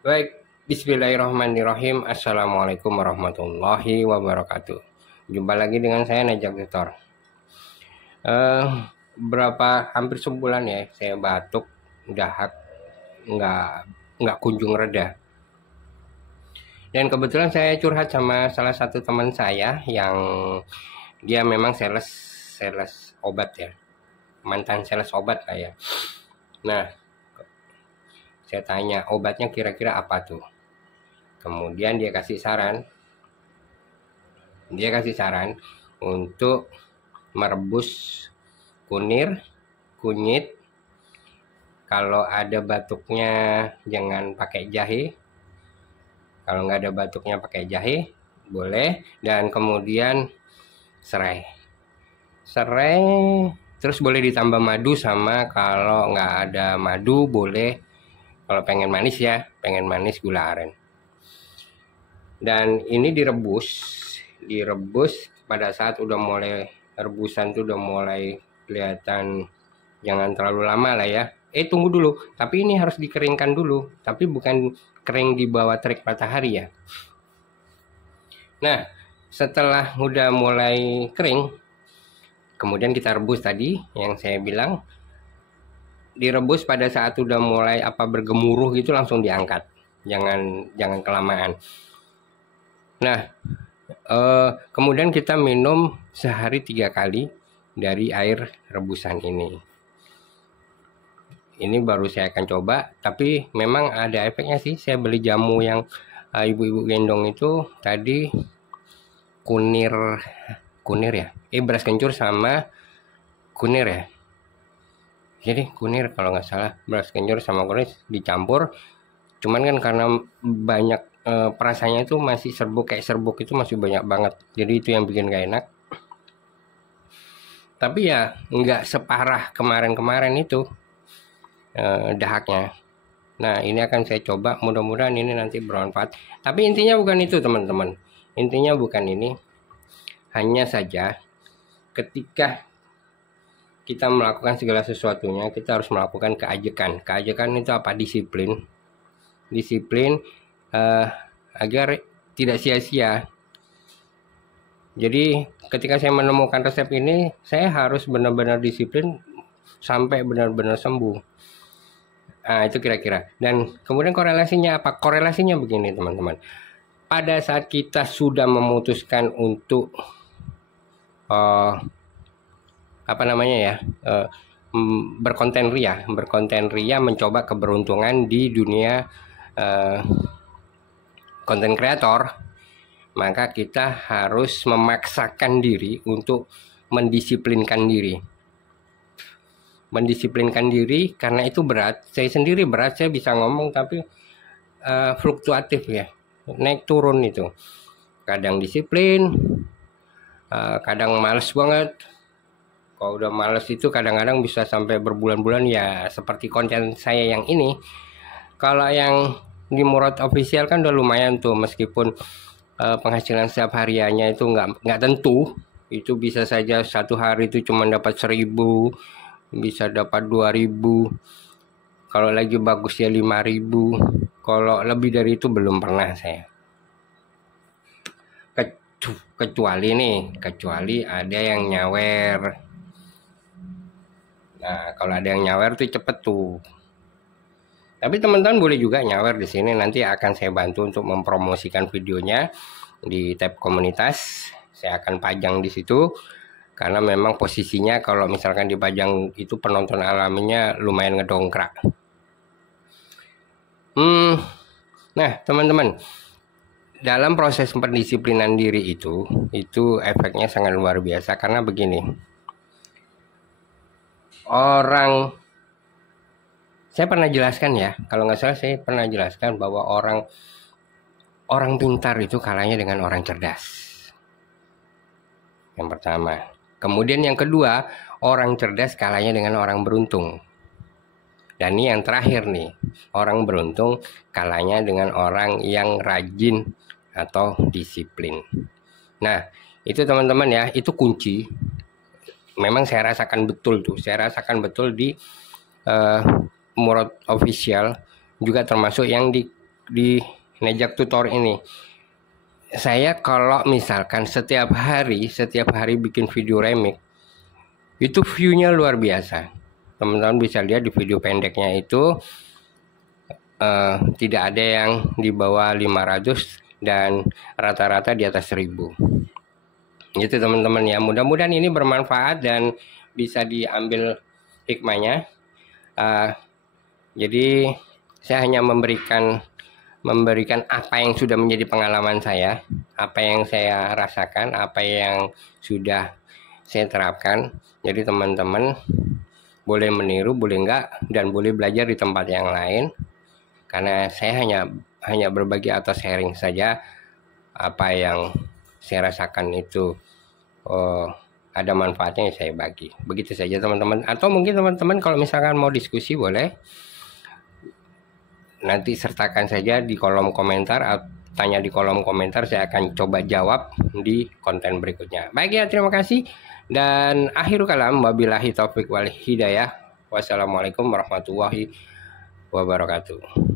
Baik, bismillahirrahmanirrahim. Assalamualaikum warahmatullahi wabarakatuh. Jumpa lagi dengan saya Najak Tutor. Eh, hampir sebulan ya saya batuk, dahak, nggak nggak kunjung reda. Dan kebetulan saya curhat sama salah satu teman saya yang dia memang sales obat ya, mantan sales obat lah ya. Nah, saya tanya obatnya kira-kira apa tuh. Kemudian dia kasih saran untuk merebus kunyit. Kalau ada batuknya jangan pakai jahe. Kalau nggak ada batuknya pakai jahe boleh. Dan kemudian serai. Terus boleh ditambah madu, sama kalau nggak ada madu boleh, kalau pengen manis ya, pengen manis gula aren. Dan ini direbus pada saat udah mulai rebusan tuh udah mulai kelihatan, jangan terlalu lama lah ya. Tunggu dulu, tapi ini harus dikeringkan dulu, tapi bukan kering di bawah terik matahari ya. Nah, setelah udah mulai kering, kemudian kita rebus tadi yang saya bilang. Direbus pada saat udah mulai bergemuruh gitu, langsung diangkat, jangan kelamaan. Nah, kemudian kita minum sehari 3 kali dari air rebusan ini. Ini baru saya akan coba, tapi memang ada efeknya sih. Saya beli jamu yang ibu-ibu gendong itu tadi, kunir ya, beras kencur sama kunir ya. Jadi kunir kalau nggak salah, beras kencur sama kunir dicampur. Cuman kan karena banyak perasanya itu masih kayak serbuk itu masih banyak banget. Jadi itu yang bikin gak enak. Tapi ya nggak separah kemarin-kemarin itu dahaknya. Nah, ini akan saya coba, mudah-mudahan ini nanti bermanfaat. Tapi intinya bukan itu teman-teman. Intinya bukan ini. Hanya saja ketika kita melakukan segala sesuatunya, kita harus melakukan keajekan. Keajekan itu apa? Disiplin agar tidak sia-sia. Jadi ketika saya menemukan resep ini, saya harus benar-benar disiplin sampai benar-benar sembuh. Nah, itu kira-kira. Dan kemudian korelasinya apa? Korelasinya begini teman-teman. Pada saat kita sudah memutuskan untuk berkonten ria, mencoba keberuntungan di dunia konten kreator, maka kita harus memaksakan diri untuk mendisiplinkan diri karena itu berat. Saya sendiri berat, saya bisa ngomong tapi fluktuatif ya, naik turun itu. Kadang disiplin, kadang males banget. Kalau udah males itu kadang-kadang bisa sampai berbulan-bulan ya, seperti konten saya yang ini. Kalau yang di Murad Official kan udah lumayan tuh, meskipun penghasilan setiap hariannya itu nggak tentu. Itu bisa saja satu hari itu cuma dapat 1.000, bisa dapat 2.000. Kalau lagi bagus ya 5.000. Kalau lebih dari itu belum pernah saya. Kecuali ada yang nyawer. Nah, kalau ada yang nyawer tuh cepet tuh. Tapi teman-teman boleh juga nyawer di sini. Nanti akan saya bantu untuk mempromosikan videonya di tab komunitas. Saya akan pajang di situ. Karena memang posisinya kalau misalkan dipajang itu penonton alaminya lumayan ngedongkrak. Nah, teman-teman, dalam proses pendisiplinan diri itu efeknya sangat luar biasa. Karena begini, saya pernah jelaskan ya, kalau nggak salah saya pernah jelaskan bahwa orang pintar itu kalahnya dengan orang cerdas. Yang pertama. Kemudian yang kedua, orang cerdas kalahnya dengan orang beruntung. Dan ini yang terakhir nih, orang beruntung kalahnya dengan orang yang rajin atau disiplin. Nah, itu teman-teman ya, itu kunci. Memang saya rasakan betul di Murad Official, juga termasuk yang di di Nejak Tutor ini. Saya kalau misalkan setiap hari bikin video remix, itu view-nya luar biasa. Teman-teman bisa lihat di video pendeknya itu tidak ada yang di bawah 500 dan rata-rata di atas 1000. Gitu teman-teman ya. Mudah-mudahan ini bermanfaat dan bisa diambil hikmahnya. Jadi saya hanya memberikan apa yang sudah menjadi pengalaman saya, apa yang saya rasakan, apa yang sudah saya terapkan. Jadi teman-teman boleh meniru, boleh enggak, dan boleh belajar di tempat yang lain. Karena saya hanya berbagi atau sharing saja apa yang saya rasakan itu ada manfaatnya, saya bagi. Begitu saja teman-teman. Atau mungkin teman-teman kalau misalkan mau diskusi boleh. Nanti sertakan saja di kolom komentar, tanya di kolom komentar, saya akan coba jawab di konten berikutnya. Baik ya, terima kasih. Dan akhirul kalam, wabillahi taufiq wal hidayah. Wassalamualaikum warahmatullahi wabarakatuh.